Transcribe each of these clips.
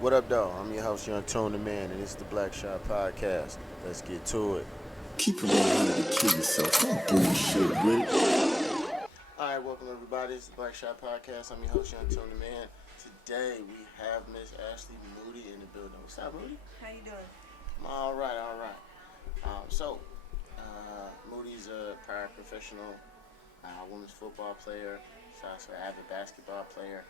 What up, though? I'm your host, Young Tone the Man, and this is the TheBlackShot podcast. Let's get to it. Keep it 100 and kill yourself. Don't bullshit with it. All right, welcome everybody. It's the TheBlackShot podcast. I'm your host, Young Tone the Man. Today we have Miss Ashley Moody in the building. What's up, Moody? How you doing? I'm all right, all right. Moody's a prior professional women's football player. She's also an avid basketball player.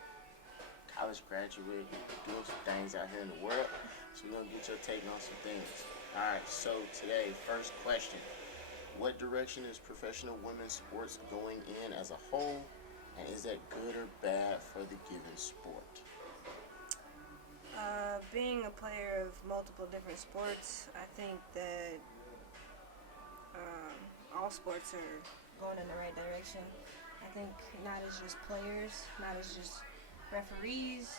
College graduate, doing some things out here in the world. So we're gonna get your take on some things. All right. So today, first question: what direction is professional women's sports going in as a whole, and is that good or bad for the given sport? Being a player of multiple different sports, I think that all sports are going in the right direction. I think not as just players, not as just referees.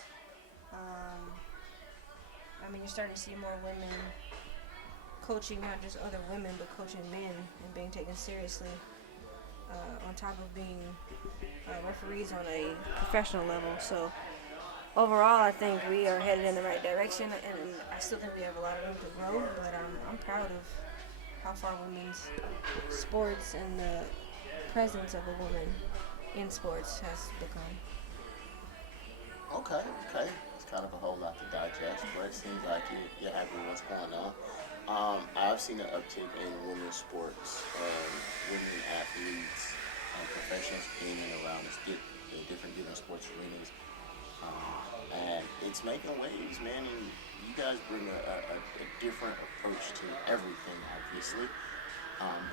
You're starting to see more women coaching not just other women, but coaching men and being taken seriously. On top of being referees on a professional level. So overall, I think we are headed in the right direction, and I still think we have a lot of room to grow. But I'm proud of how far women's sports and the presence of a woman in sports has become. Okay. It's kind of a whole lot to digest, but it seems like you're happy with what's going on. I've seen an uptick in women's sports and women athletes and professionals being around the different given sports arenas. And it's making waves, man, and you guys bring a different approach to everything, obviously.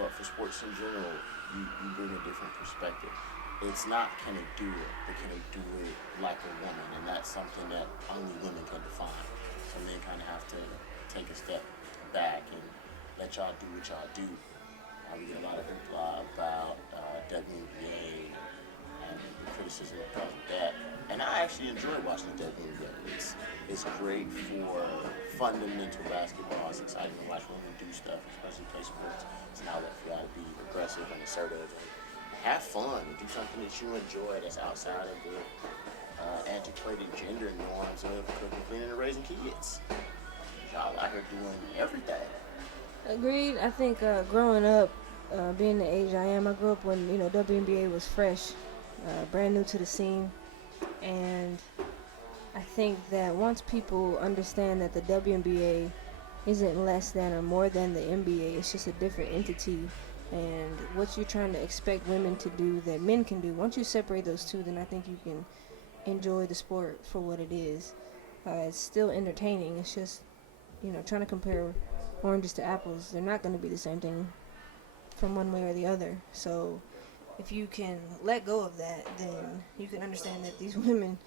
But for sports in general, you bring a different perspective. It's not can they do it, but can they do it like a woman, and that's something that only women can define. So men kind of have to take a step back and let y'all do what y'all do. We get a lot of hoopla about WNBA and criticism because of that. And I actually enjoy watching the WNBA. It's great for fundamental basketball. It's exciting to watch women do stuff, especially play sports. It's an outlet for y'all to be aggressive and assertive and have fun and do something that you enjoy that's outside of the antiquated gender norms of cooking, cleaning, and raising kids. Y'all out here doing everything. Agreed. I think growing up, being the age I am, I grew up when WNBA was fresh, brand new to the scene, and I think that once people understand that the WNBA isn't less than or more than the NBA, it's just a different entity, and what you're trying to expect women to do that men can do. Once you separate those two, then I think you can enjoy the sport for what it is. It's still entertaining. It's just trying to compare oranges to apples. They're not going to be the same thing from one way or the other. So if you can let go of that, then you can understand that these women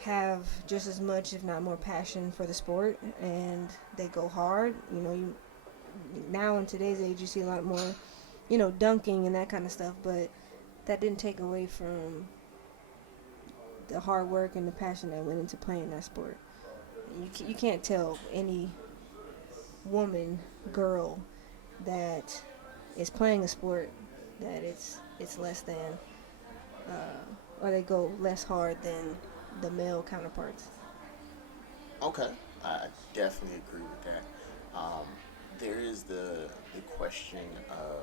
have just as much, if not more, passion for the sport, and they go hard. Now in today's age, you see a lot more, dunking and that kind of stuff, but that didn't take away from the hard work and the passion that went into playing that sport. You can't tell any woman, girl that is playing a sport that it's less than, or they go less hard than the male counterparts. Okay, I definitely agree with that. There is the question of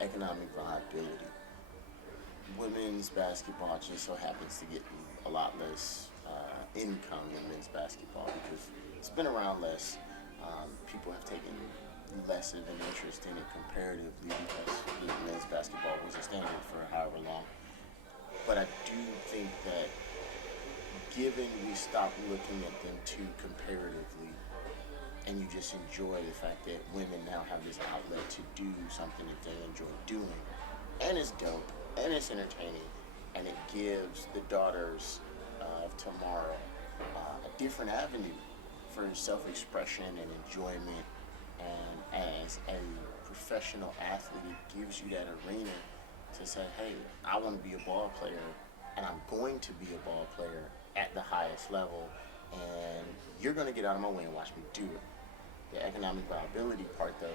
economic viability. Women's basketball just so happens to get a lot less income than men's basketball because it's been around less. People have taken less of an interest in it comparatively because men's basketball was a standard for however long. But I do think that given we stop looking at them too comparatively and you just enjoy the fact that women now have this outlet to do something that they enjoy doing, and it's dope, and it's entertaining, and it gives the daughters of tomorrow a different avenue for self-expression and enjoyment, and as a professional athlete, it gives you that arena to say, hey, I want to be a ball player, and I'm going to be a ball player at the highest level, and you're going to get out of my way and watch me do it. The economic viability part, though,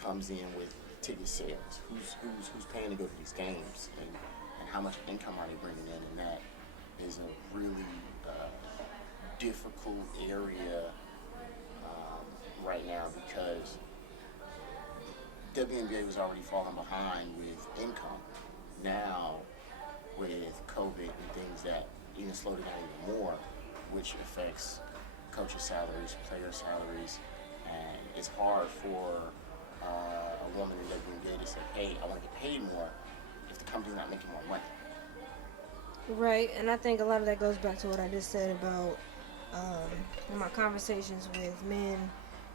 comes in with ticket sales. Who's paying to go to these games, and how much income are they bringing in, and that is a really difficult area right now because WNBA was already falling behind with income. Now, with COVID and things that even slowed it down even more, which affects coaches' salaries, player salaries, and it's hard for a woman in WNBA to say, "Hey, I want to get paid more," if the company's not making more money. Right, and I think a lot of that goes back to what I just said about in my conversations with men,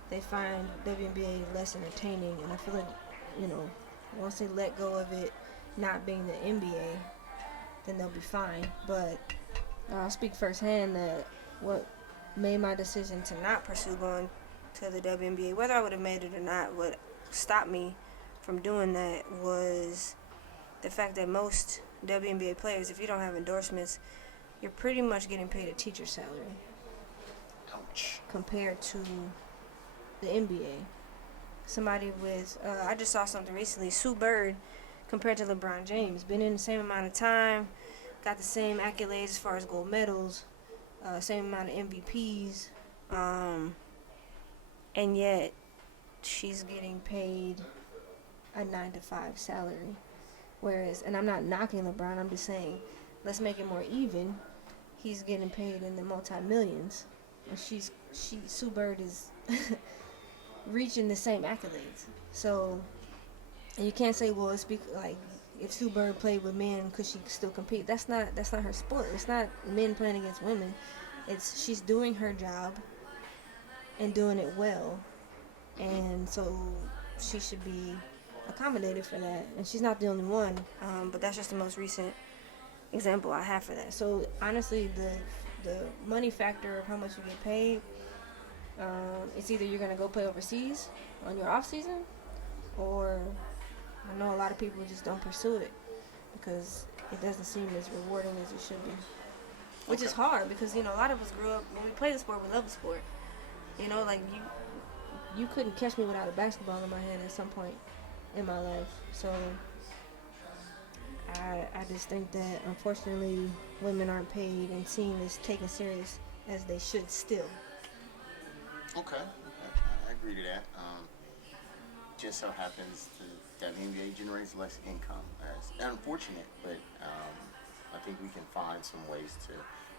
they find WNBA less entertaining, and I feel like, once they let go of it not being the NBA, then they'll be fine. But I'll speak firsthand that what made my decision to not pursue going to the WNBA, whether I would have made it or not, what stopped me from doing that was the fact that most WNBA players, if you don't have endorsements, you're pretty much getting paid a teacher salary. Ouch. Compared to the NBA. Somebody with, I just saw something recently, Sue Bird compared to LeBron James, been in the same amount of time, got the same accolades as far as gold medals, same amount of MVPs, and yet she's getting paid a 9-to-5 salary. Whereas, and I'm not knocking LeBron, I'm just saying, let's make it more even. He's getting paid in the multi-millions, and Sue Bird is reaching the same accolades. So, and you can't say, well, it's like if Sue Bird played with men, could she still compete? That's not her sport. It's not men playing against women. It's she's doing her job and doing it well, and so she should be accommodated for that. And she's not the only one, but that's just the most recent example I have for that. So honestly, the money factor of how much you get paid, it's either you're gonna go play overseas on your off season, or I know a lot of people just don't pursue it because it doesn't seem as rewarding as it should be. Which is hard because, a lot of us grew up, when we play the sport, we love the sport. Like you couldn't catch me without a basketball in my hand at some point in my life. So I just think that unfortunately women aren't paid and seen as taken serious as they should still. Okay. I agree to that. Just so happens the WNBA generates less income. That's unfortunate, but I think we can find some ways to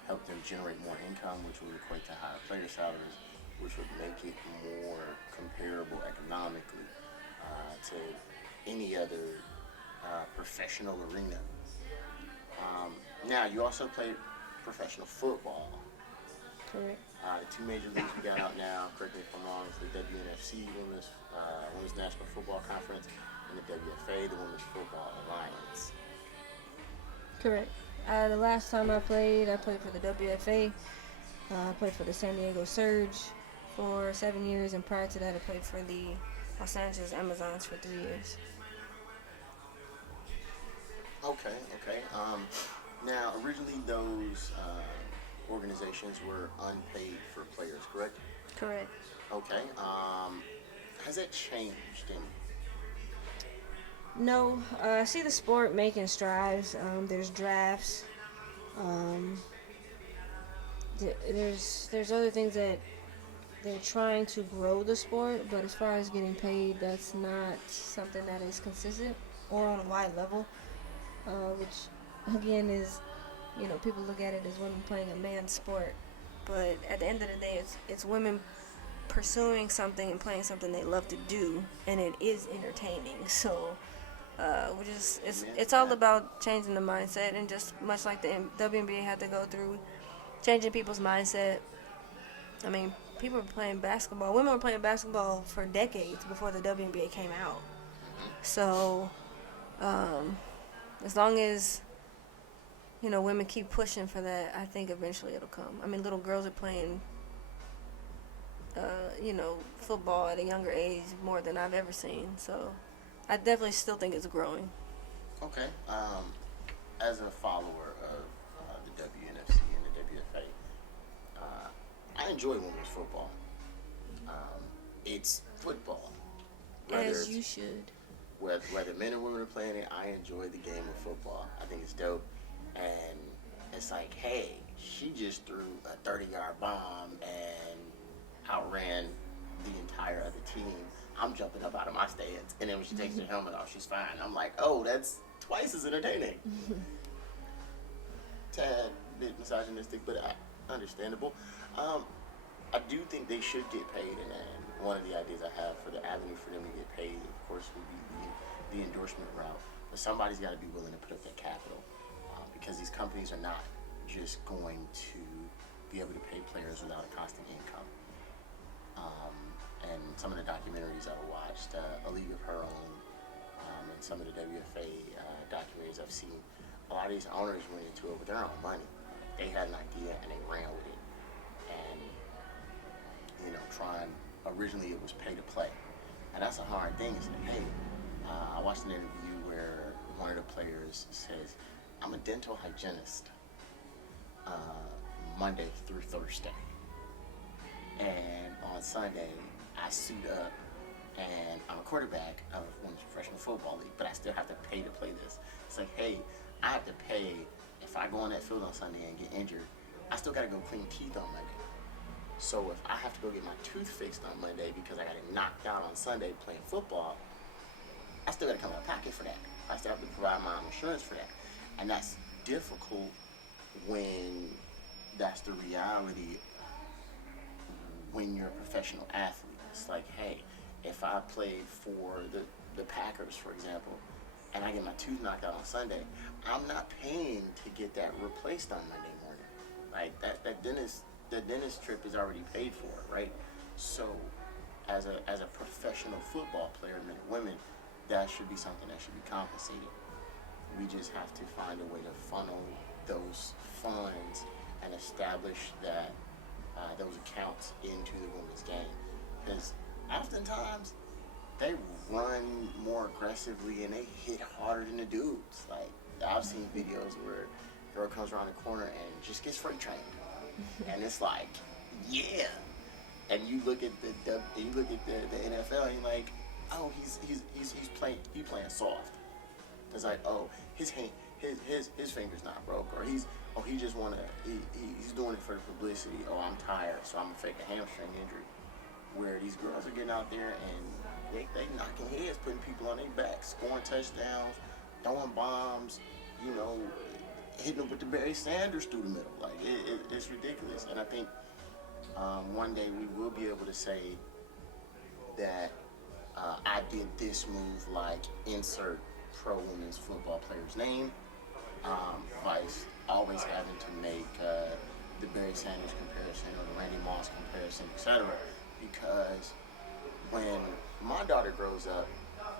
help them generate more income, which would equate to higher player salaries, which would make it more comparable economically to any other professional arena. Now, you also play professional football. Correct. The two major leagues we got out now, correct me if I'm wrong, is the WNFC, Women's National Football Conference, and the WFA, the Women's Football Alliance. Correct. The last time I played for the WFA. I played for the San Diego Surge for 7 years, and prior to that, I played for the Los Angeles Amazons for 3 years. Okay. Now, originally those organizations were unpaid for players, correct? Correct. Okay. Has that changed any? No, I see the sport making strides. There's drafts. There's other things that they're trying to grow the sport, but as far as getting paid, that's not something that is consistent or on a wide level, which again is, people look at it as women playing a man's sport, but at the end of the day, it's women pursuing something and playing something they love to do, and it is entertaining. So it's all about changing the mindset, and just much like the WNBA had to go through changing people's mindset. I mean, people were playing basketball. Women were playing basketball for decades before the WNBA came out. So as long as women keep pushing for that, I think eventually it'll come. I mean, little girls are playing football at a younger age more than I've ever seen. So I definitely still think it's growing. Okay. As a follower of the WNFC and the WFA, I enjoy women's football. It's football. As you should. Whether men or women are playing it, I enjoy the game of football. I think it's dope. And it's like, hey, she just threw a 30-yard bomb and outran the entire other team. I'm jumping up out of my stance, and then when she takes her helmet off, she's fine. I'm like, oh, that's twice as entertaining. Tad bit misogynistic, but understandable. I do think they should get paid, and one of the ideas I have for the avenue for them to get paid, of course, would be the endorsement route. But somebody's got to be willing to put up that capital, because these companies are not just going to be able to pay players without a constant income. And some of the documentaries I've watched, A League of Her Own, and some of the WFA documentaries I've seen, a lot of these owners went into it with their own money. They had an idea and they ran with it. And, originally it was pay to play. And that's a hard thing. It's like, hey, I watched an interview where one of the players says, I'm a dental hygienist Monday through Thursday. And on Sunday, I suit up and I'm a quarterback of women's professional football league, but I still have to pay to play this. It's like, hey, I have to pay. If I go on that field on Sunday and get injured, I still got to go clean teeth on Monday. So if I have to go get my tooth fixed on Monday because I got it knocked out on Sunday playing football, I still got to come out of pocket for that. I still have to provide my own insurance for that. And that's difficult when that's the reality when you're a professional athlete. It's like, hey, if I played for the Packers, for example, and I get my tooth knocked out on Sunday, I'm not paying to get that replaced on Monday morning. Like that dentist trip is already paid for, right? So as a professional football player, men and women, that should be something that should be compensated. We just have to find a way to funnel those funds and establish that those accounts into the women's game. Because oftentimes they run more aggressively and they hit harder than the dudes. Like, I've seen videos where a girl comes around the corner and just gets freight trained. And it's like, yeah. And you look at the NFL and you're like, oh, he's playing soft. It's like, oh, his finger's not broke, or he's doing it for the publicity. Oh, I'm tired, so I'm gonna fake a hamstring injury. Where these girls are getting out there and they knocking heads, putting people on their backs, scoring touchdowns, throwing bombs, hitting them with the Barry Sanders through the middle. Like it's ridiculous. And I think one day we will be able to say that I did this move, like insert pro women's football player's name. Vice always having to make the Barry Sanders comparison or the Randy Moss comparison, etc. Because when my daughter grows up,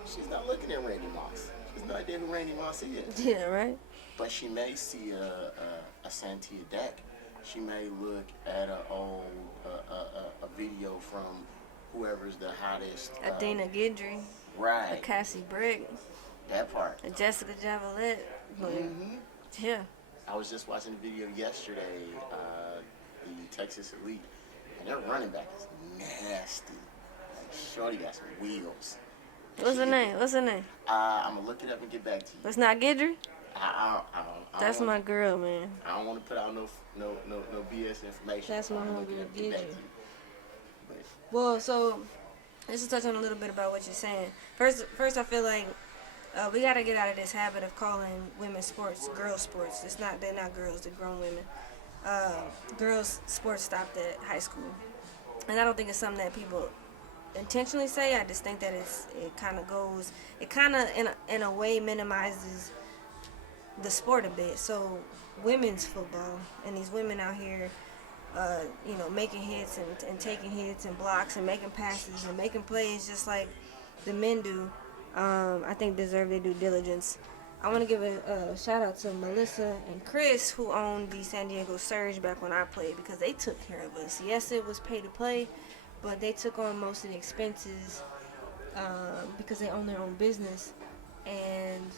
she's not looking at Randy Moss. She has no idea who Randy Moss is. Yeah, right. But she may see a Santia Deck. She may look at a video from whoever's the hottest. A Dana Gidry. Right. A Cassie Brick. That part. A Jessica Javalette. Mm-hmm. Yeah. I was just watching a video yesterday, the Texas Elite, and their running back is nasty. Like, shorty got some wheels. What's her name? I'm going to look it up and get back to you. It's not Gidry? I don't That's my girl, man. I don't want to put out no BS information. That's my homegirl, Gidry. But Well, so let's just touch on a little bit about what you're saying. First, I feel like we gotta get out of this habit of calling women's sports girl sports. They're not girls, they're grown women. Girls sports stopped at high school, and I don't think it's something that people intentionally say. I just think that it kind of in a way minimizes the sport a bit. So women's football and these women out here, making hits and taking hits and blocks and making passes and making plays just like the men do, I think deserve their due diligence. I want to give a shout out to Melissa and Chris, who owned the San Diego Surge back when I played, because they took care of us. Yes, it was pay to play, but they took on most of the expenses because they own their own business. And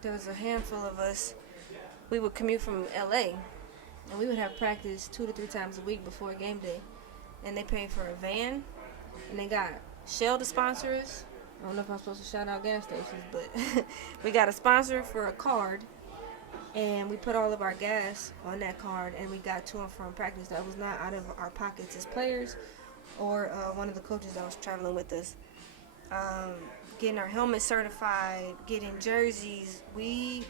there was a handful of us. We would commute from LA, and we would have practice 2 to 3 times a week before game day. And they paid for a van, and they got Shell to sponsor us. I don't know if I'm supposed to shout out gas stations, but we got a sponsor for a card. and we put all of our gas on that card, and we got to and from practice. That was not out of our pockets as players or one of the coaches that was traveling with us. Um, Getting our helmets certified, getting jerseys.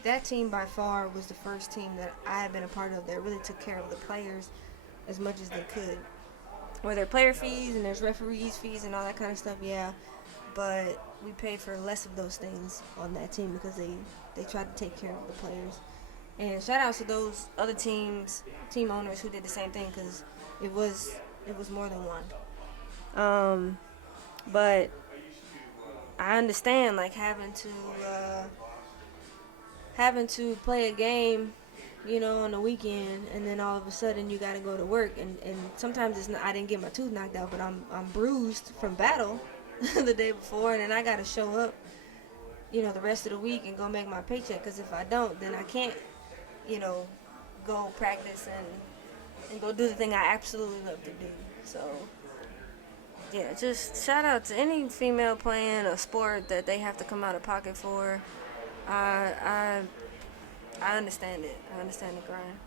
That team by far was the first team that I had been a part of that really took care of the players as much as they could. Where there are player fees and there's referees fees and all that kind of stuff, yeah. But we paid for less of those things on that team because they tried to take care of the players. And shout out to those other team owners who did the same thing, because it was more than one. But I understand, like, having to play a game, on the weekend, and then all of a sudden you got to go to work, and sometimes it's not, I didn't get my tooth knocked out, but I'm bruised from battle the day before, and then I got to show up, the rest of the week and go make my paycheck, because if I don't, then I can't, go practice and go do the thing I absolutely love to do. So yeah, just shout out to any female playing a sport that they have to come out of pocket for. I understand it. I understand the grind.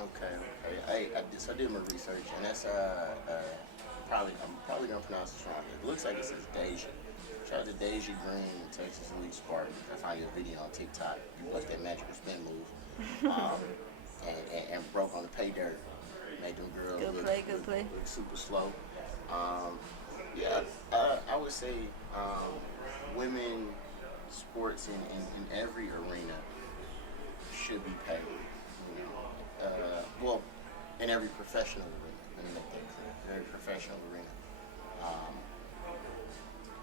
Okay. So I did my research, and that's I'm probably gonna pronounce it wrong. It looks like it says Deja. Shout out to Deja Green, Texas Elite Spartans. I found your video on TikTok. You watched that magical spin move, and broke on the pay dirt. Made them girls Good play. Look super slow. Yeah, I would say women sports in every arena should be paid. Well, in every professional arena. Let me make that clear. In every professional arena,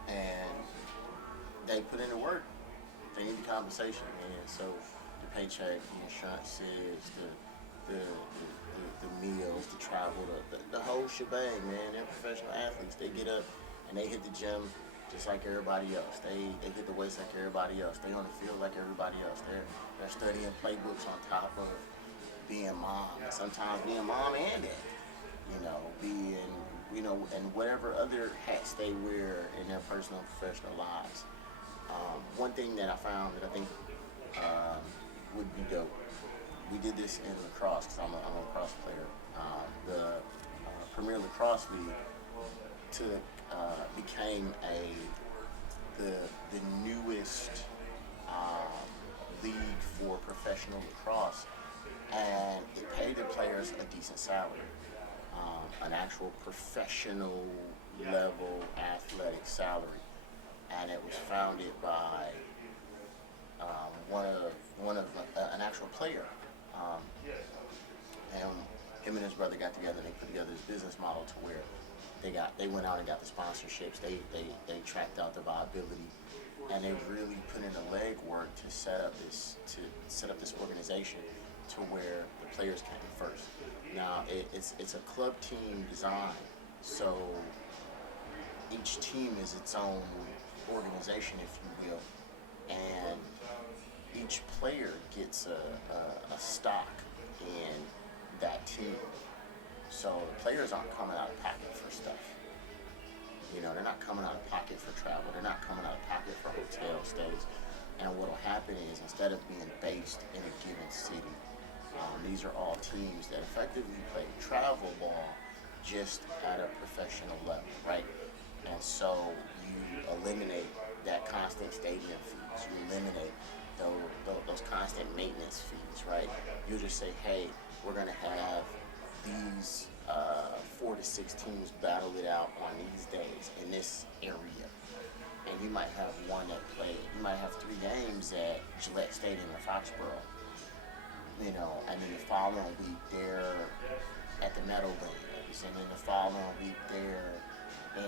and they put in the work. They need the compensation, and so the paycheck, the insurances, the meals, the travel, the whole shebang, man. They're professional athletes. They get up and they hit the gym just like everybody else. They hit the weights like everybody else. They on the field like everybody else. They're studying playbooks on top of being mom. And sometimes being mom and dad. And whatever other hats they wear in their personal and professional lives. One thing that I found that I think would be dope. We did this in lacrosse because I'm a lacrosse player. The Premier Lacrosse League became the newest league for professional lacrosse, and it paid the players a decent salary, an actual professional level athletic salary, and it was founded by one of an actual player. And him and his brother got together and they put together this business model to where they went out and got the sponsorships, they tracked out the viability, and they really put in the legwork to set up this organization to where the players came first. Now it's a club team design, so each team is its own organization, if you will, and each player gets a stock in that team. So the players aren't coming out of pocket for stuff. They're not coming out of pocket for travel. They're not coming out of pocket for hotel stays. And what will happen is, instead of being based in a given city, these are all teams that effectively play travel ball just at a professional level, right? And so you eliminate that constant stadium fees. You eliminate those constant maintenance fees, right? You just say, hey, we're going to have these 4 to 6 teams battle it out on these days in this area. And you might have you might have 3 games at Gillette Stadium or Foxborough, and then the following week they're at the Meadowlands, and then the following week they're in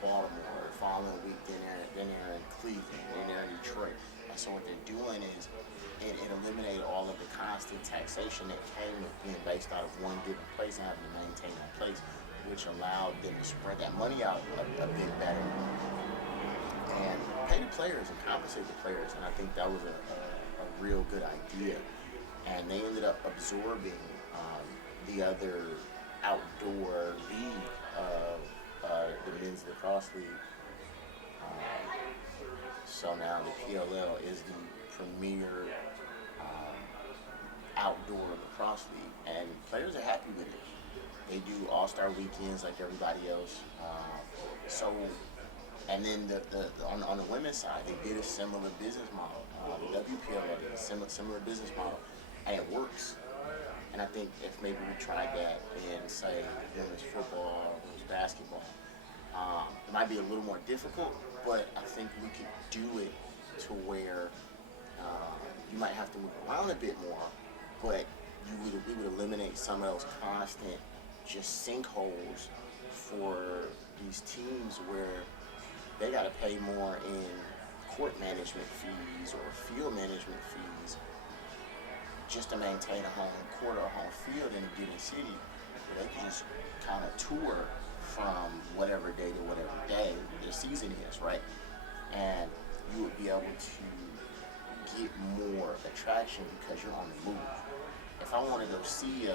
Baltimore. The following week then they're in Cleveland, then they're in Detroit. And so what they're doing is it eliminated all of the constant taxation that came with being based out of one given place and having to maintain that place, which allowed them to spread that money out a bit better and pay the players and compensate the players. And I think that was a real good idea. And they ended up absorbing the other outdoor league of the men's lacrosse league So now the PLL is the premier um, outdoor lacrosse league, and players are happy with it. They do all-star weekends like everybody else. So, and then on the women's side, they did a similar business model. The WPLL did a similar business model, and it works. And I think if maybe we tried that in, say, women's football, women's basketball, it might be a little more difficult, but I think we could do it to where you might have to move around a bit more, but we would eliminate some of those constant just sinkholes for these teams where they got to pay more in court management fees or field management fees just to maintain a home court or home field in a given city, where they can just kind of tour from whatever day to whatever day the season is, right? And you would be able to get more attraction because you're on the move. If I want to go see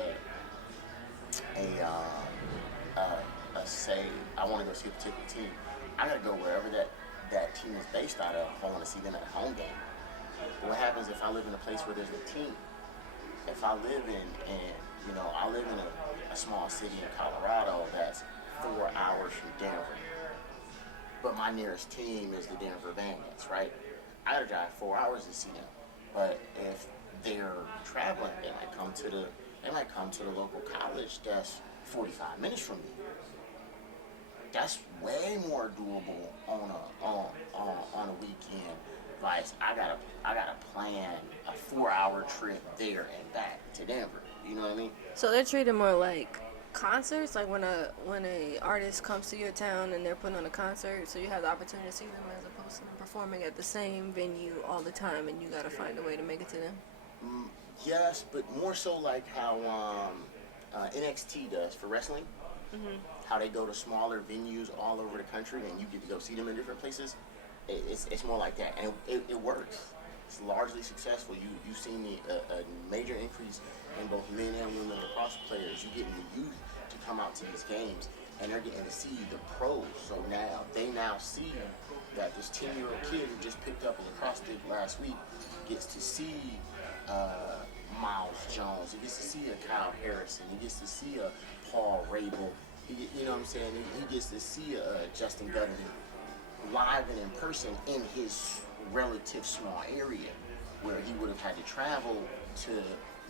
say I want to go see a particular team, I gotta go wherever that team is based out of if I want to see them at a home game. But what happens if I live in a place where there's a team? If I live I live in a small city in Colorado that's 4 hours from Denver, but my nearest team is the Denver Bandits, right? I gotta drive 4 hours to see them. But if they're traveling, they might come to the local college that's 45 minutes from me. That's way more doable on a weekend. Like I gotta plan a 4-hour trip there and back to Denver. You know what I mean? So they're treated more like concerts, like when a artist comes to your town and they're putting on a concert, so you have the opportunity to see them as opposed to them performing at the same venue all the time, and you gotta find a way to make it to them. Yes, but more so like how NXT does for wrestling. Mm-hmm. How they go to smaller venues all over the country and you get to go see them in different places. It's more like that, and it works. It's largely successful. You've seen a major increase in both men and women lacrosse players. You're getting the youth to come out to these games, and they're getting to see the pros. So now they see that this 10-year-old kid who just picked up a lacrosse stick last week gets to see Miles Jones. He gets to see a Kyle Harrison. He gets to see a Paul Rabel. You know what I'm saying? He gets to see a Justin Gutterman live and in person in his relative small area, where he would have had to travel to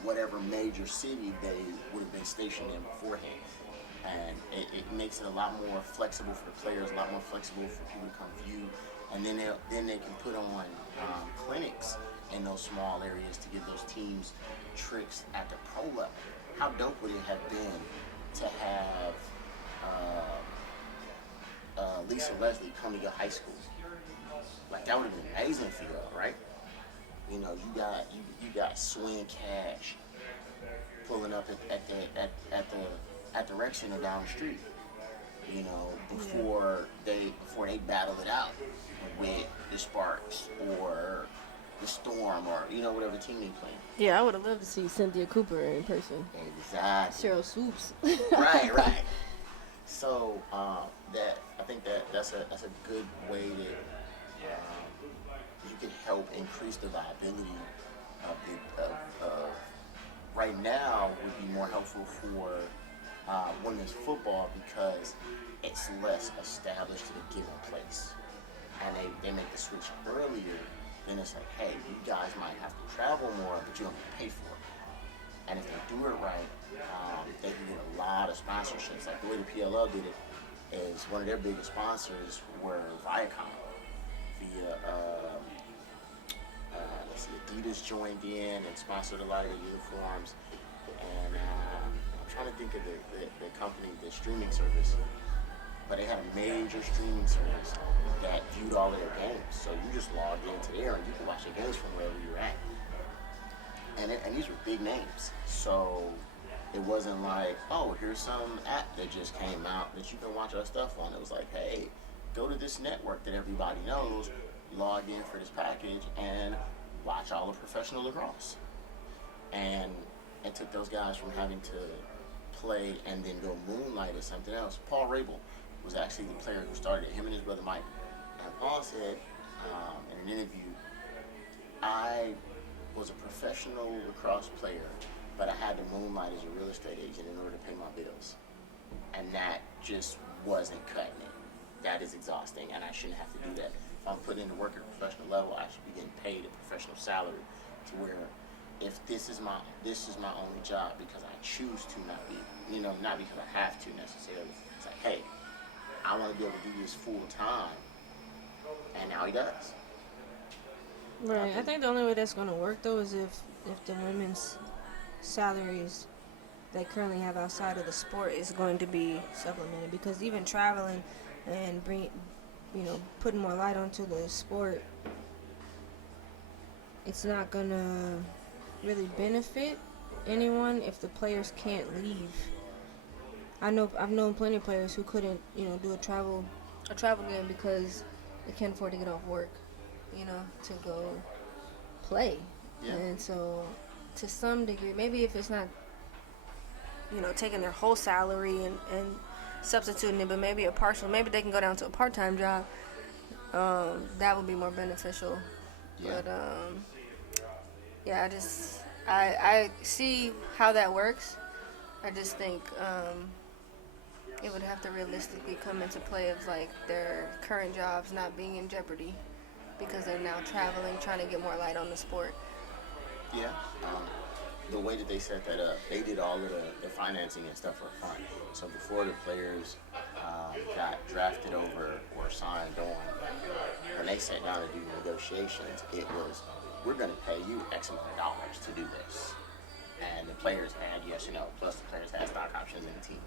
whatever major city they would have been stationed in beforehand. And it makes it a lot more flexible for the players, a lot more flexible for people to come view. And then they can put on clinics in those small areas to give those teams tricks at the pro level. How dope would it have been to have Lisa Leslie come to your high school? Like, that would have been amazing for you, right? You know, you got Swing Cash pulling up at the rec center down the street. You know, before they battle it out with the Sparks or the Storm or whatever team they play. Yeah, I would have loved to see Cynthia Cooper in person. Exactly. Cheryl Swoops. Right. So I think that's a good way to you can help increase the viability of right now would be more helpful for women's football because it's less established in a given place, and they make the switch earlier. Then it's like, hey, you guys might have to travel more, but you don't have to pay for it. And if they do it right, they can get a lot of sponsorships. Like the way the PLL did it is one of their biggest sponsors were Viacom. Adidas joined in and sponsored a lot of the uniforms. And I'm trying to think of the company, the streaming service. But they had a major streaming service that viewed all of their games. So you just logged into there and you could watch your games from wherever you're at. And these were big names. So it wasn't like, oh, here's some app that just came out that you can watch our stuff on. It was like, hey, go to this network that everybody knows, log in for this package, and watch all of professional lacrosse. And it took those guys from having to play and then go moonlight or something else. Paul Rabel was actually the player who started it, him and his brother Mike. And Paul said, in an interview, I was a professional lacrosse player, but I had to moonlight as a real estate agent in order to pay my bills. And that just wasn't cutting it. That is exhausting, and I shouldn't have to do that. If I'm putting in the work at a professional level, I should be getting paid a professional salary to where if this is my only job because I choose to, not because I have to necessarily. It's like, hey, I want to be able to do this full time, and now he does. Right. I think the only way that's going to work though is if the women's salaries they currently have outside of the sport is going to be supplemented, because even traveling and putting more light onto the sport, it's not going to really benefit anyone if the players can't leave. I've known plenty of players who couldn't, do a travel game because they can't afford to get off work, to go play. Yeah. And so, to some degree, maybe if it's not, taking their whole salary and substituting it, but maybe maybe they can go down to a part-time job. That would be more beneficial. Yeah. But I see how that works. I just think it would have to realistically come into play of like their current jobs not being in jeopardy because they're now traveling, trying to get more light on the sport. Yeah. The way that they set that up, they did all of the financing and stuff up front. So before the players got drafted over or signed on, when they sat down to do negotiations, it was, we're going to pay you X amount of dollars to do this. And the players had yes or no, plus the players had stock options in the team.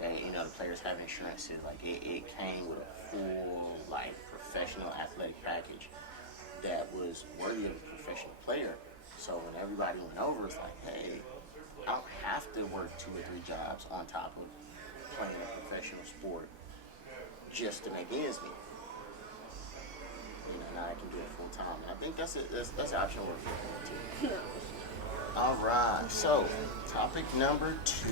The players have insurances. Like it came with a full, professional athletic package that was worthy of a professional player. So when everybody went over, it's like, hey, I don't have to work 2 or 3 jobs on top of playing a professional sport just to make ends meet. Now I can do it full time. And I think that's an option worth looking into. All right. So topic number 2.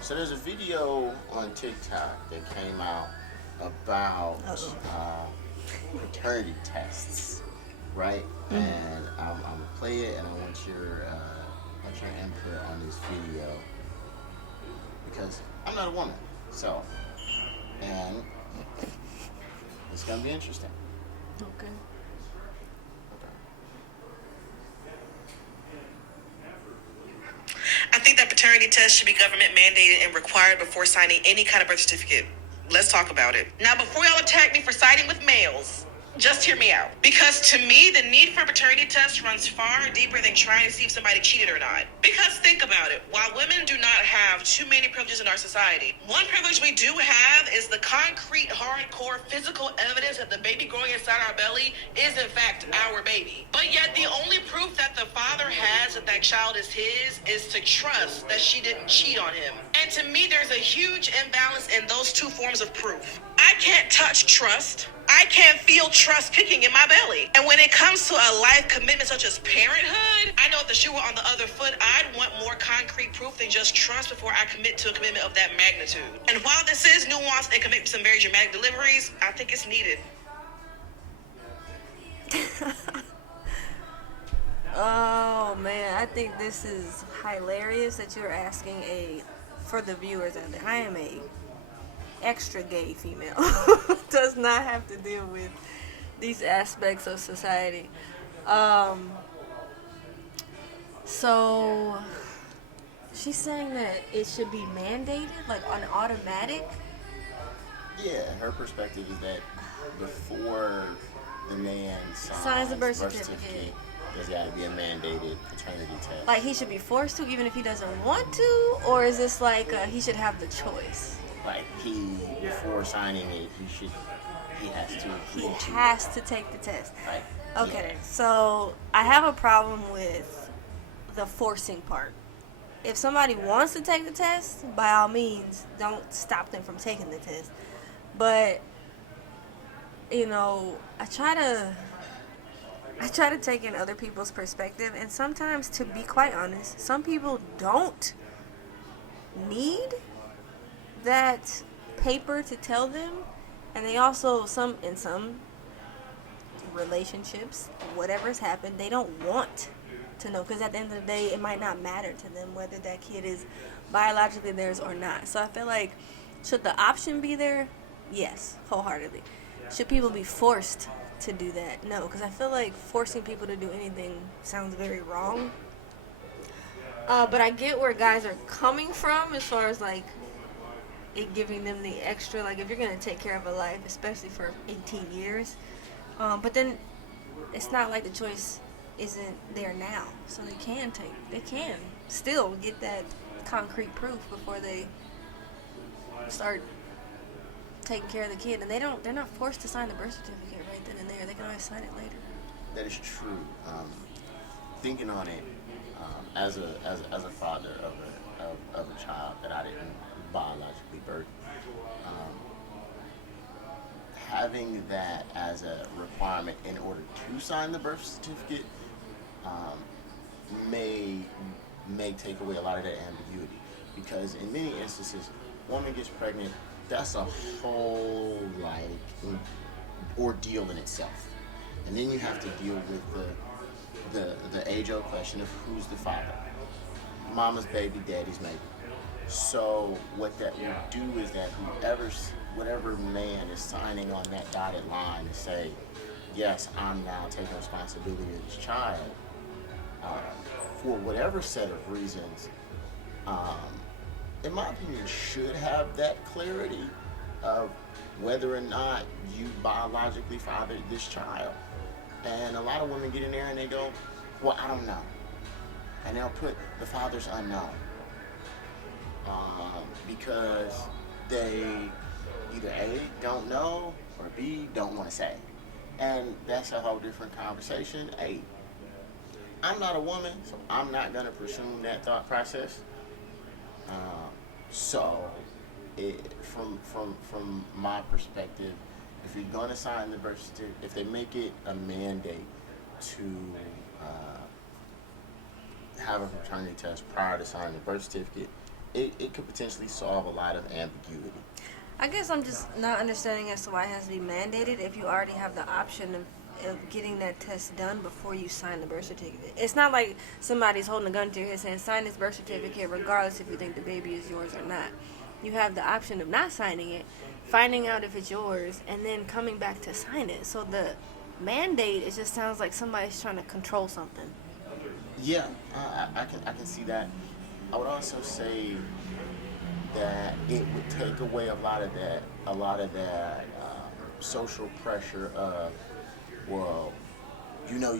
So there's a video on TikTok that came out about paternity tests, right? Mm-hmm. And I'm gonna play it, and I want your input on this video because I'm not a woman, and it's gonna be interesting. Okay. I think that paternity tests should be government mandated and required before signing any kind of birth certificate. Let's talk about it. Now, before y'all attack me for siding with males, just hear me out. Because to me, the need for paternity tests runs far deeper than trying to see if somebody cheated or not. Because think about it. While women do not have too many privileges in our society, one privilege we do have is the concrete, hardcore, physical evidence that the baby growing inside our belly is in fact our baby. But yet the only proof that the father has that that child is his is to trust that she didn't cheat on him. And to me, there's a huge imbalance in those two forms of proof. I can't touch trust. I can't feel trust kicking in my belly. And when it comes to a life commitment such as parenthood, I know if the shoe were on the other foot, I'd want more concrete proof than just trust before I commit to a commitment of that magnitude. And while this is nuanced and can make some very dramatic deliveries, I think it's needed. Oh man, I think this is hilarious that you're asking for the viewers out there. I am a extra gay female does not have to deal with these aspects of society. So she's saying that it should be mandated, like on automatic. Yeah, her perspective is that before the man signs a birth certificate, there's got to be a mandated paternity test. Like he should be forced to, even if he doesn't want to, or is this like he should have the choice? Like before signing it, he has to agree He has to take the test. Right. Okay, Yeah. So I have a problem with the forcing part. If somebody wants to take the test, by all means, don't stop them from taking the test. But I try to take in other people's perspective, and sometimes, to be quite honest, some people don't need that paper to tell them, and they also in some relationships, whatever's happened, they don't want to know, because at the end of the day, it might not matter to them whether that kid is biologically theirs or not. So I feel like, should the option be there? Yes, wholeheartedly. Should people be forced to do that? No, because I feel like forcing people to do anything sounds very wrong. But I get where guys are coming from as far as like it giving them the extra, like if you're gonna take care of a life, especially for 18 years. But then it's not like the choice isn't there now, so they can still get that concrete proof before they start taking care of the kid, and they're not forced to sign the birth certificate right then and there. They can always sign it later. That is true. Thinking on it, as a father of a child that I didn't biologically birth, having that as a requirement in order to sign the birth certificate may take away a lot of that ambiguity, because in many instances, woman gets pregnant, that's a whole ordeal in itself, and then you have to deal with the age-old question of who's the father. Mama's baby, daddy's maybe. So what that will do is that whatever man is signing on that dotted line to say, yes, I'm now taking responsibility of this child, for whatever set of reasons, in my opinion, should have that clarity of whether or not you biologically fathered this child. And a lot of women get in there and they go, well, I don't know. And they'll put the father's unknown. Because they either A, don't know, or B, don't want to say. And that's a whole different conversation. A, I'm not a woman, so I'm not going to presume that thought process. From my perspective, if you're going to sign the birth certificate, if they make it a mandate to have a paternity test prior to signing the birth certificate, it could potentially solve a lot of ambiguity. I guess I'm just not understanding as to why it has to be mandated if you already have the option of getting that test done before you sign the birth certificate. It's not like somebody's holding a gun to your head saying, sign this birth certificate regardless if you think the baby is yours or not. You have the option of not signing it, finding out if it's yours, and then coming back to sign it. So the mandate, it just sounds like somebody's trying to control something. Yeah, I can see that. I would also say that it would take away a lot of that social pressure of, well, you know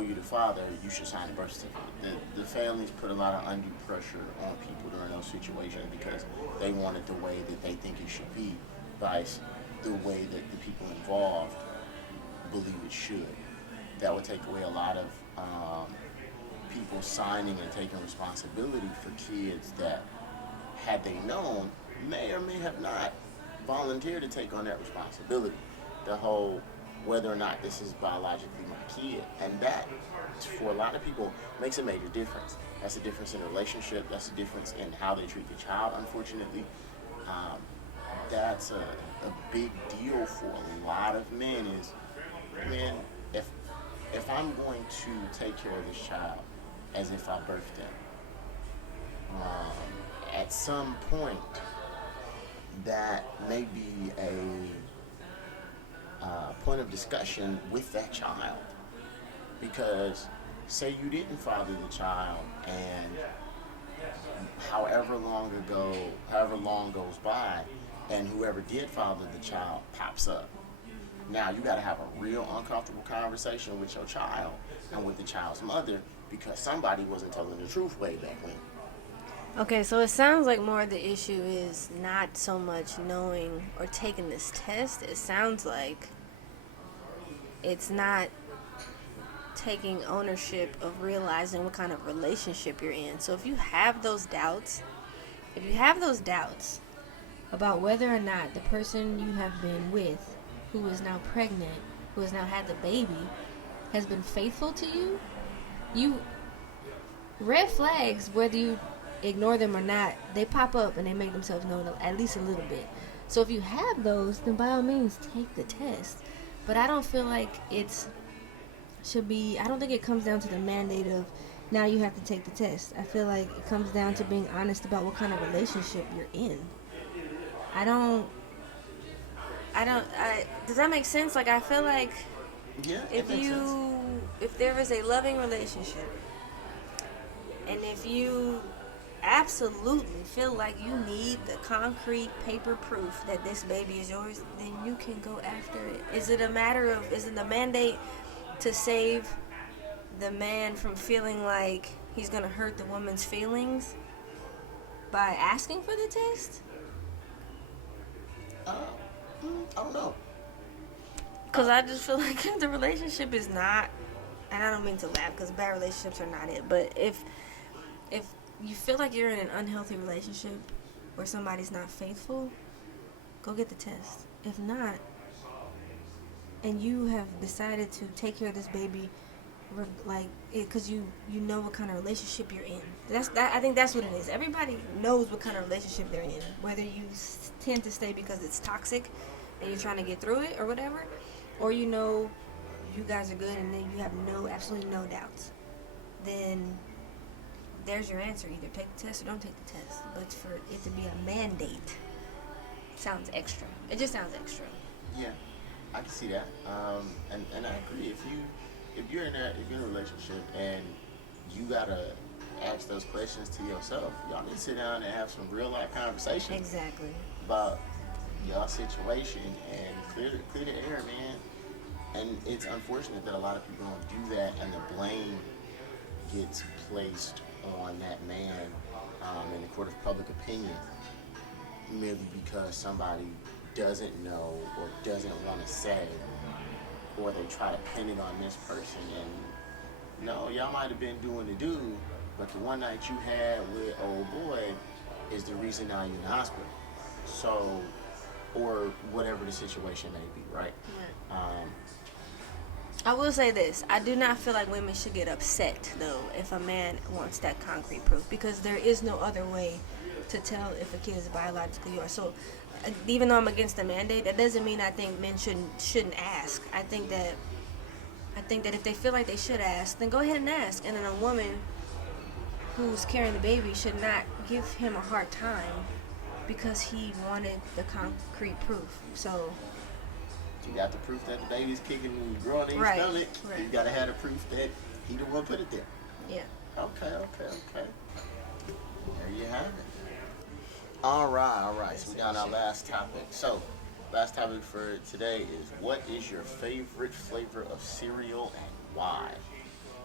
you're the father, you should sign the birth certificate. The families put a lot of undue pressure on people during those situations because they want it the way that they think it should be, vice the way that the people involved believe it should. That would take away a lot of people signing and taking responsibility for kids that, had they known, may or may have not volunteered to take on that responsibility. The whole whether or not this is biologically my kid. And that, for a lot of people, makes a major difference. That's a difference in a relationship. That's a difference in how they treat the child, unfortunately. That's a big deal for a lot of men is, man, if I'm going to take care of this child as if I birthed them, at some point, that may be a point of discussion with that child. Because say you didn't father the child and however long goes by and whoever did father the child pops up. Now you got to have a real uncomfortable conversation with your child and with the child's mother because somebody wasn't telling the truth way back when. Okay, so it sounds like more of the issue is not so much knowing or taking this test. It sounds like it's not taking ownership of realizing what kind of relationship you're in. So if you have those doubts about whether or not the person you have been with, who is now pregnant, who has now had the baby, has been faithful to you, red flags, whether you ignore them or not, they pop up and they make themselves known at least a little bit. So if you have those, then by all means take the test. But I don't feel like I don't think it comes down to the mandate of now you have to take the test. I feel like it comes down to being honest about what kind of relationship you're in. Does that make sense? Like, I feel like Yeah, it makes sense. if there is a loving relationship, and if you absolutely feel like you need the concrete paper proof that this baby is yours, then you can go after it. Is it the mandate to save the man from feeling like he's gonna hurt the woman's feelings by asking for the test? I don't know. Because I just feel like if the relationship is not, and I don't mean to laugh because bad relationships are not it, but if you feel like you're in an unhealthy relationship where somebody's not faithful, go get the test. If not, and you have decided to take care of this baby, like, because you know what kind of relationship you're in. I think that's what it is. Everybody knows what kind of relationship they're in, whether you tend to stay because it's toxic and you're trying to get through it or whatever, or you know you guys are good and then you have absolutely no doubts. Then there's your answer. Either take the test or don't take the test. But for it to be a mandate sounds extra. It just sounds extra. Yeah, I can see that. And I agree. If you're in a relationship and you gotta ask those questions to yourself, y'all need to sit down and have some real life conversations. Exactly. About y'all situation and clear the air, man. And it's unfortunate that a lot of people don't do that, and the blame gets placed on that man in the court of public opinion, merely because somebody doesn't know or doesn't want to say, or they try to pin it on this person. And no, y'all might have been doing the do, but the one night you had with old boy is the reason now you're in the hospital. So, or whatever the situation may be, right? I will say this. I do not feel like women should get upset, though, if a man wants that concrete proof, because there is no other way to tell if a kid is biologically yours. So, even though I'm against the mandate, that doesn't mean I think men shouldn't ask. I think that if they feel like they should ask, then go ahead and ask. And then a woman who's carrying the baby should not give him a hard time because he wanted the concrete proof. So you got the proof that the baby's kicking and growing in your stomach. Right. You got to have the proof that he the one put it there. Yeah. Okay. There you have it. All right. So we got our last topic. So, last topic for today is, what is your favorite flavor of cereal and why?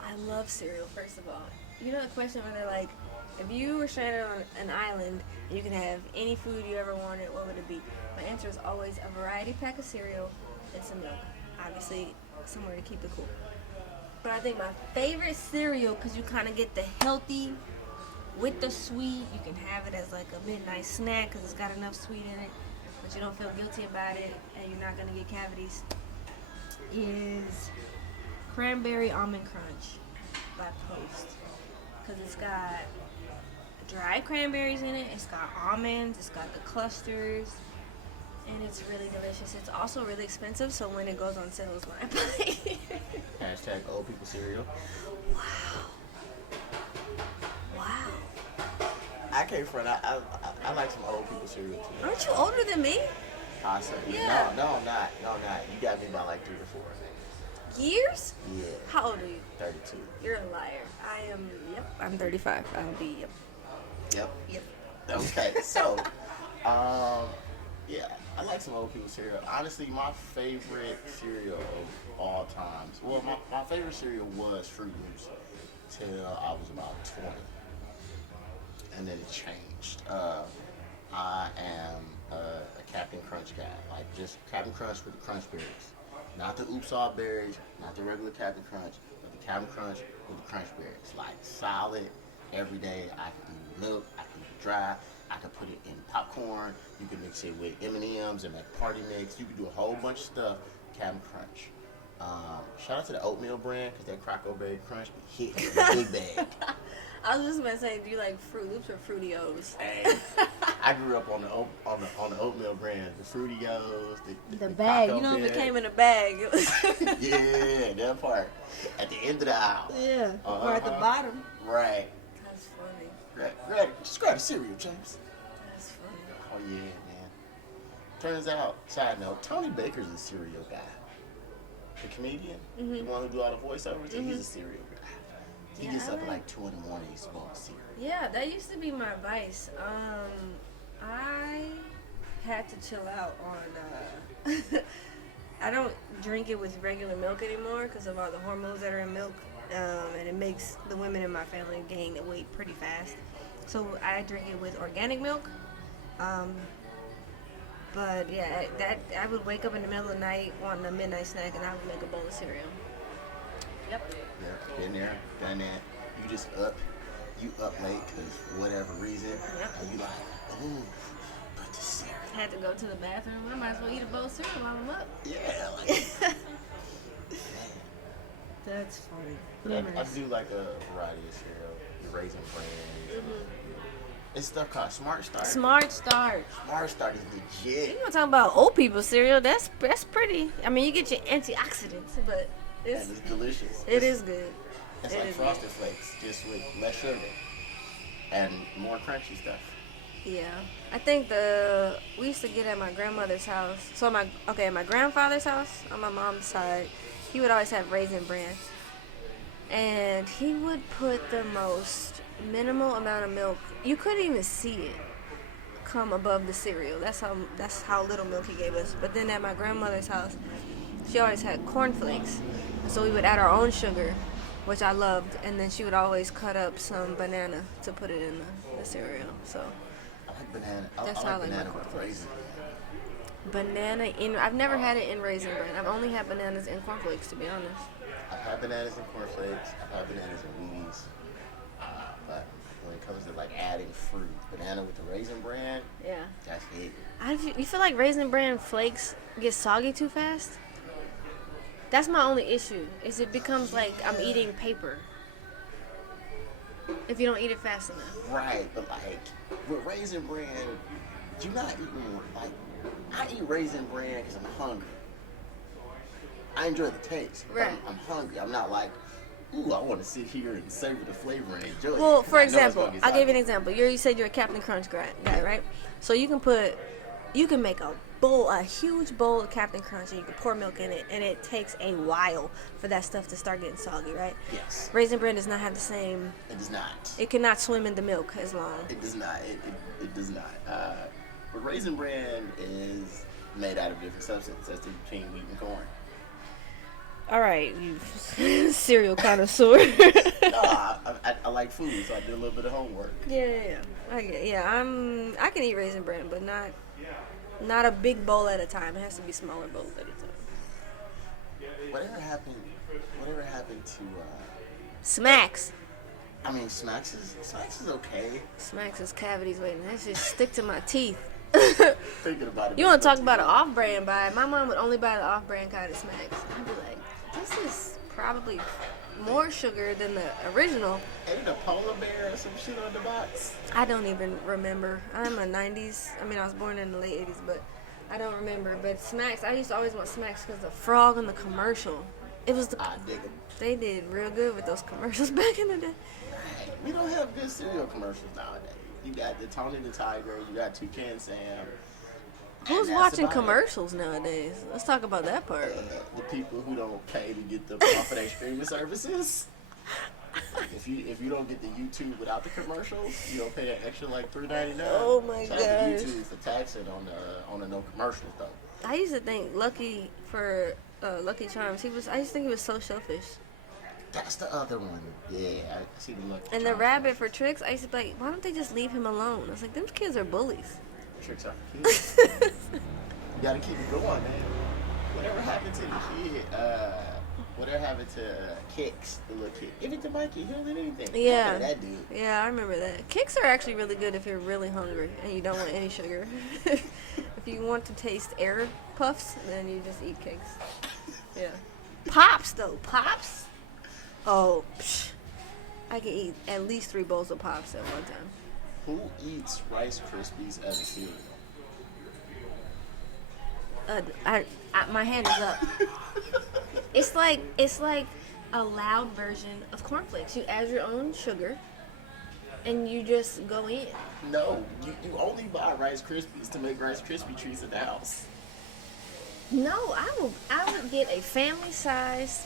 I love cereal, first of all. You know the question where they're like, if you were stranded on an island and you could have any food you ever wanted, what would it be? My answer is always a variety pack of cereal and some milk. Obviously, somewhere to keep it cool. But I think my favorite cereal, because you kind of get the healthy with the sweet, you can have it as like a midnight snack because it's got enough sweet in it, but you don't feel guilty about it and you're not going to get cavities, is Cranberry Almond Crunch by Post. Because it's got dried cranberries in it, it's got almonds, it's got the clusters, and it's really delicious. It's also really expensive, so when it goes on sale, it's my buy. Hashtag old people cereal. Wow. I came from, I like some old people cereal too. Aren't you older than me? Possibly. Yeah. No, I'm not. You got me by like 3 or 4. Years? Yeah. How old are you? 32. You're a liar. I'm 35. I'll be, Yep. Yep. Okay, so, yeah, I like some old people cereal. Honestly, my favorite cereal of all times, well, my favorite cereal was Fruit Loops till I was about 20. And then it changed. I am a Captain Crunch guy. Like, just Captain Crunch with the Crunch Berries. Not the Oops All Berries, not the regular Captain Crunch, but the Captain Crunch with the Crunch Berries. Like, solid, every day. I can eat milk, I can eat it dry, I can put it in popcorn, you can mix it with M&M's and make party mix. You can do a whole bunch of stuff, Captain Crunch. Shout out to the oatmeal brand, because that Croco Berry Crunch be hitting in a big bag. I was just going to say, do you like Fruit Loops or Fruity O's? Hey, I grew up on the oatmeal brand, the Fruitios, The bag, Cocoa you know, if it Bear. came in a bag. It was Yeah, that part. At the end of the aisle. yeah, or at the bottom. Right. That's funny. Just grab a cereal, James. That's funny. Oh yeah, man. Turns out, side note, Tony Baker's a cereal guy. The comedian, the one who do all the voiceovers, he's a cereal guy. He Yeah, gets I up like- like 2 in the morning, he's smoking cereal. Yeah, that used to be my vice. I had to chill out on. I don't drink it with regular milk anymore because of all the hormones that are in milk, and it makes the women in my family gain weight pretty fast. So I drink it with organic milk. But yeah, that I would wake up in the middle of the night wanting a midnight snack, and I would make a bowl of cereal. Yep. Yeah, been there, done that. You up late because whatever reason, Yep. and you like, ooh, but the cereal. Had to go to the bathroom. I might as well eat a bowl of cereal while I'm up. Yeah, like, That's funny. but I do like a variety of cereal. The Raisin Bran. It's stuff called Smart Start. Smart Start. Smart Start is legit. You want to talk about old people cereal? That's pretty. I mean, you get your antioxidants, but And it's delicious. it is good. It's It like is Frosted Flakes, just with less sugar and more crunchy stuff. Yeah, I think we used to get at my grandmother's house. So at my grandfather's house on my mom's side, he would always have Raisin Bran, and he would put the most minimal amount of milk. You couldn't even see it come above the cereal. That's how little milk he gave us. But then at my grandmother's house, she always had cornflakes, so we would add our own sugar, which I loved, and then she would always cut up some banana to put it in the cereal. So I like banana. That's I how I like like my banana with cornflakes. raisin. I've never had it in Raisin Bran. I've only had bananas in cornflakes, to be honest. I've had bananas and cornflakes. I've had bananas and Wheaties. But when it comes to like adding fruit, banana with the Raisin Bran, Yeah. that's it. You feel like Raisin Bran flakes get soggy too fast? That's my only issue, is it becomes like I'm eating paper if you don't eat it fast enough. Right, but like with Raisin Bran, you're not eating like I eat Raisin Bran because I'm hungry. I enjoy the taste. But Right. I'm hungry. I'm not like, ooh, I want to sit here and savor the flavor and enjoy it. Well, 'cause for I know it's example, gonna get I'll give you an soggy. example. You said you're a Captain Crunch guy, right? So you can make a huge bowl of Captain Crunch, and you can pour milk in it, and it takes a while for that stuff to start getting soggy, right? Yes. Raisin Bran does not have the same. It does not. It cannot swim in the milk as long. It does not. It does not. But Raisin Bran is made out of different substances. That's between wheat and corn. All right, you cereal connoisseur. No, I like food, so I did a little bit of homework. Yeah. I can eat Raisin Bran, but not a big bowl at a time. It has to be smaller bowls at a time. Whatever happened to? Smacks. I mean, Smacks is okay. Smacks is cavities waiting. That shit stick to my teeth. Thinking about it. You want to talk about an off-brand buy? My mom would only buy the off-brand kind of Smacks. I'd be like, this is probably more sugar than the original. Ain't a polar bear or some shit on the box? I don't even remember. I'm a 90s. I mean, I was born in the late 80s, but I don't remember. But Smacks, I used to always want Smacks because the frog in the commercial. It was I dig them. They did real good with those commercials back in the day. We don't have good cereal commercials nowadays. You got the Tony the Tiger, you got Toucan Sam. Who's and that's watching about it. commercials nowadays? Let's talk about that part. The people who don't pay to get them off of their streaming services. Like if you don't get the YouTube without the commercials, you don't pay an extra like $3.99. Oh my Shout out to gosh. YouTube for taxing on the no commercials though. I used to think Lucky Charms. I used to think he was so selfish. That's the other one. Yeah, I see the look. And the rabbit for Tricks, I used to be like, why don't they just leave him alone? I was like, them kids are bullies. Tricks are for kids. You gotta keep it going, man. Whatever happened to the kid, whatever happened to Kicks, the little kid. Give it to Mikey, he'll eat anything. Yeah. Look at that dude. Yeah, I remember that. Kicks are actually really good if you're really hungry and you don't want any sugar. If you want to taste air puffs, then you just eat Kicks. Yeah. Pops, though. Pops? Oh, psh. I can eat at least 3 bowls of Pops at one time. Who eats Rice Krispies as a cereal? My hand is up. It's like a loud version of cornflakes. You add your own sugar, and you just go in. No, you only buy Rice Krispies to make Rice Krispie treats in the house. No, I would get a family-sized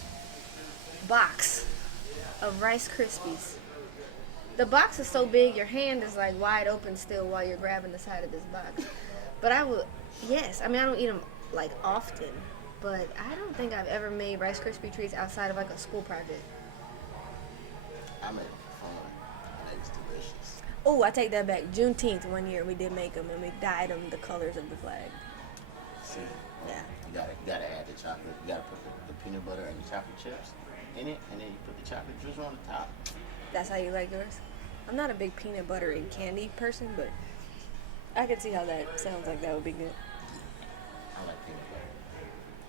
box of Rice Krispies. The box is so big, your hand is like wide open still while you're grabbing the side of this box. But I would, yes. I mean, I don't eat them like often, but I don't think I've ever made Rice Krispie treats outside of like a school project. I made them fun. It was delicious. Oh, I take that back. Juneteenth one year we did make them, and we dyed them the colors of the flag. See, Yeah. you gotta add the chocolate. You gotta put the peanut butter and the chocolate chips in it, and then you put the chocolate drizzle on the top. That's how you like yours? I'm not a big peanut butter and candy person, but I can see how that sounds like that would be good. I like peanut butter.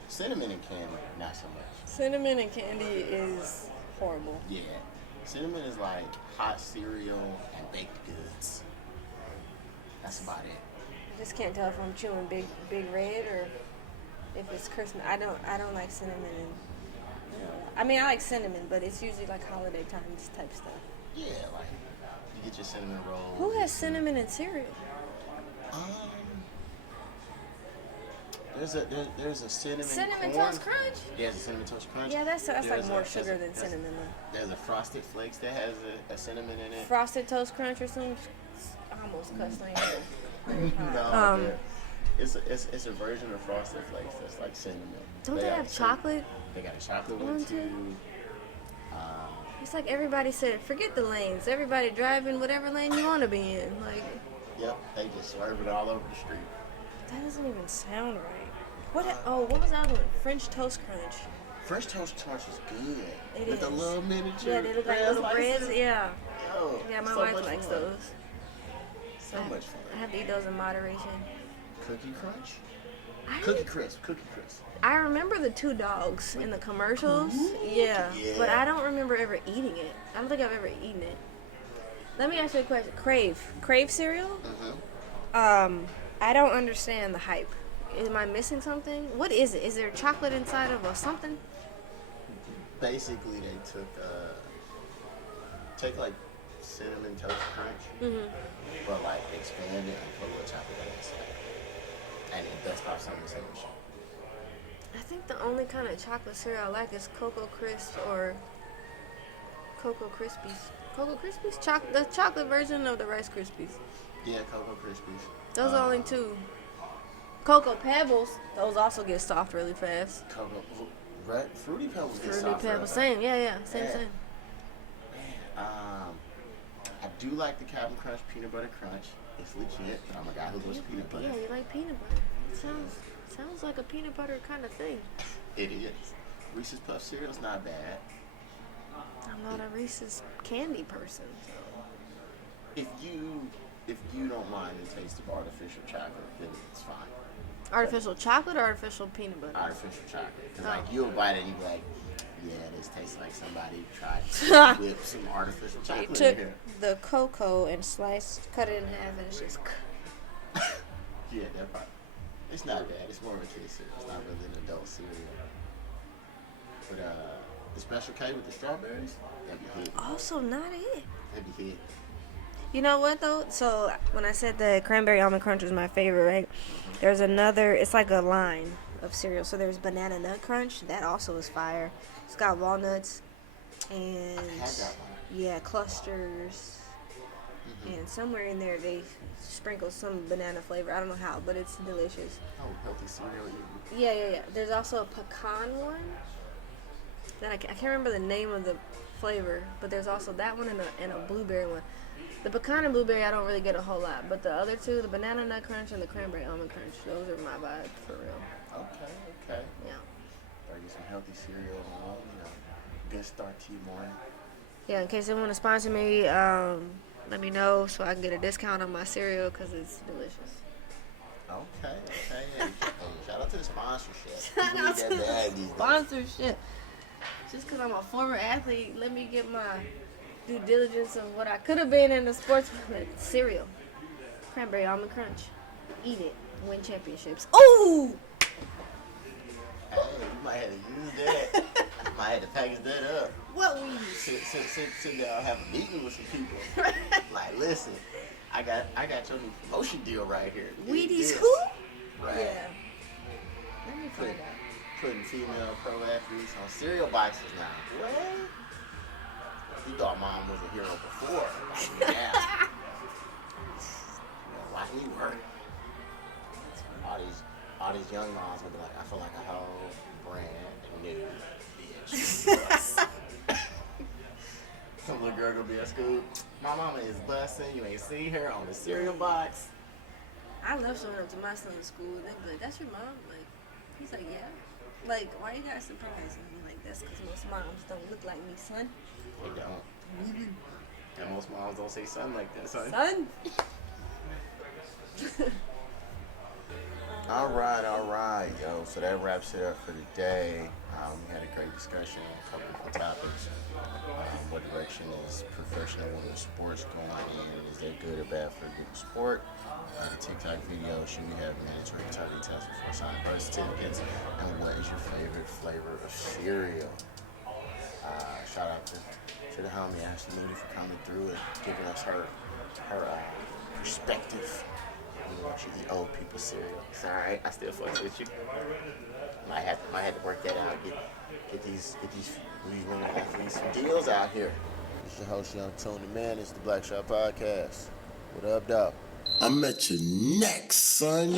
Cinnamon and candy, not so much. Cinnamon and candy is horrible. Yeah. Cinnamon is like hot cereal and baked goods. That's about it. I just can't tell if I'm chewing big red or if it's Christmas. I don't like cinnamon and I mean I like cinnamon, but it's usually like holiday times type stuff. Yeah, like you get your cinnamon roll. Who has cinnamon in cereal? There's a cinnamon corn. Toast crunch? Yeah, it's a cinnamon toast crunch. Yeah, that's like There's more sugar than cinnamon though. There's a Frosted Flakes that has a cinnamon in it. Frosted Toast Crunch or something. I almost cussed on you. No, it's a version of Frosted Flakes that's like cinnamon. Don't they have chocolate? They got a chocolate one too. It's like everybody said, forget the lanes. Everybody drive in whatever lane you want to be in. Like, Yep, they just swerve it all over the street. that doesn't even sound right. What was the other one? French Toast Crunch. French toast crunch is good. It With the is. little miniature. Yeah, they look like bread little slices. breads. Yeah. Yo, Yeah, my so wife much likes fun. those. So much fun. I have to eat those in moderation. Cookie Crunch? I Cookie Crisp. Cookie Crisp. I remember the two dogs in the commercials. Yeah. Yeah. But I don't remember ever eating it. I don't think I've ever eaten it. Let me ask you a question. Crave cereal? Mm-hmm. I don't understand the hype. Am I missing something? What is it? Is there chocolate inside of or something? Basically, they take like cinnamon toast crunch, but like expand it and put a little chocolate inside, and it dust off some of the sandwich. I think the only kind of chocolate cereal I like is Cocoa Crisp or Cocoa Krispies. Cocoa Krispies? The chocolate version of the Rice Krispies. Yeah, Cocoa Krispies. Those are only two. Cocoa Pebbles, those also get soft really fast. Fruity Pebbles get Fruity soft. Pebbles, same, same. I do like the Captain Crunch Peanut Butter Crunch. It's legit, but I'm a guy who loves peanut butter. Yeah, you like peanut butter. It sounds like a peanut butter kind of thing. It is. Reese's Puff cereal's not bad. I'm not a Reese's candy person, so. If you don't mind the taste of artificial chocolate, then it's fine. Artificial chocolate or artificial peanut butter? Artificial chocolate. Because like you'll bite it and you'll be like, yeah, this tastes like somebody tried to whip some artificial They chocolate took in here. the cocoa and cut it in half, and it's just. Yeah, that part. It's not bad. It's more of a kid cereal. It's not really an adult cereal. But the Special K with the strawberries, that'd be hit. Also, not it. That'd be hit. You know what though? So when I said the cranberry almond crunch was my favorite, right? There's another. It's like a line of cereal. So there's banana nut crunch. That also is fire. It's got walnuts and I've had that one. yeah, clusters. And somewhere in there they sprinkle some banana flavor. I don't know how, but it's delicious. Oh, healthy cereal. Yeah. There's also a pecan one. That I can't remember the name of the flavor, but there's also that one and a blueberry one. The pecan and blueberry I don't really get a whole lot, but the other two, the banana nut crunch and the cranberry almond crunch, those are my vibe for real. Okay. Yeah. Gotta get some healthy cereal along, good start to your morning. Yeah, in case they want to sponsor me, let me know so I can get a discount on my cereal because it's delicious. Okay. Hey, shout out to the sponsorship. People need that bag these days. Sponsorship. Just because I'm a former athlete, let me get my due diligence of what I could have been in the sports. Cereal, cranberry almond crunch, eat it, win championships. Ooh. Hey, you might have to use that. You might have to package that up. What Wheaties? Sit down, have a meeting with some people. Like, listen, I got your new promotion deal right here. Wheaties who? Right. Yeah. Let me find out. Putting female pro athletes on cereal boxes now. What? You thought mom was a hero before. Like, yeah. Why he work? All these young moms would be like, I feel like a whole brand new bitch. Some little girl gonna be at school. My mama is busting. You ain't see her on the cereal box. I love showing up to my son's school. They be like, "That's your mom?" Like, he's like, "Yeah." Like, why you guys surprised? And I'm like, "That's because most moms don't look like me, son." They don't. And most moms don't say son like that, son. Son. All right, yo. So that wraps it up for today. We had a great discussion on a couple of topics. What direction is professional women's sports going in? Is that good or bad for a good sport? The TikTok video, should we have mandatory paternity test before signing birth certificates? And what is your favorite flavor of cereal? Shout out to the homie Ashley Moody for coming through and giving us her perspective. You know, she eat old people cereal. It's alright, I still fucks with you. Might have to work that out. Get these women athletes some deals out here. This is your host, Young Tony Man. It's the Black Shot Podcast. What up, dog? I'm at your neck, son.